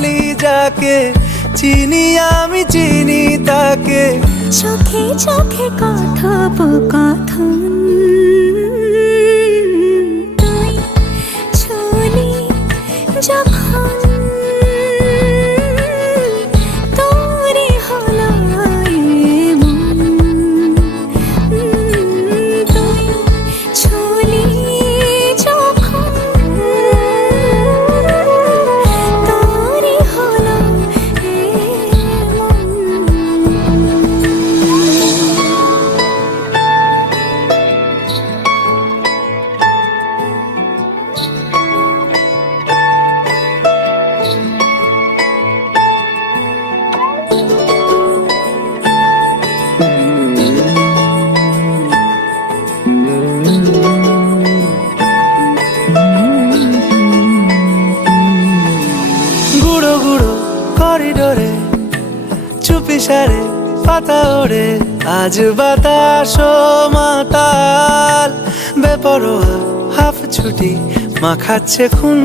বলি যাকে, চিনি আমি চিনি তাকে। চোখে চোখে কথোপকথন, তুই ছুলি যখন তোরে হলো এমন, তুই ছুলি যখন তোরে হলো এমন। গুঁড়ো গুঁড়ো করিডোরে চুপি সারে পাতা ওড়ে, আজ বাতাস মাতাল বেপরোয়া হাফ ছুটি মাখাচ্ছে খুন।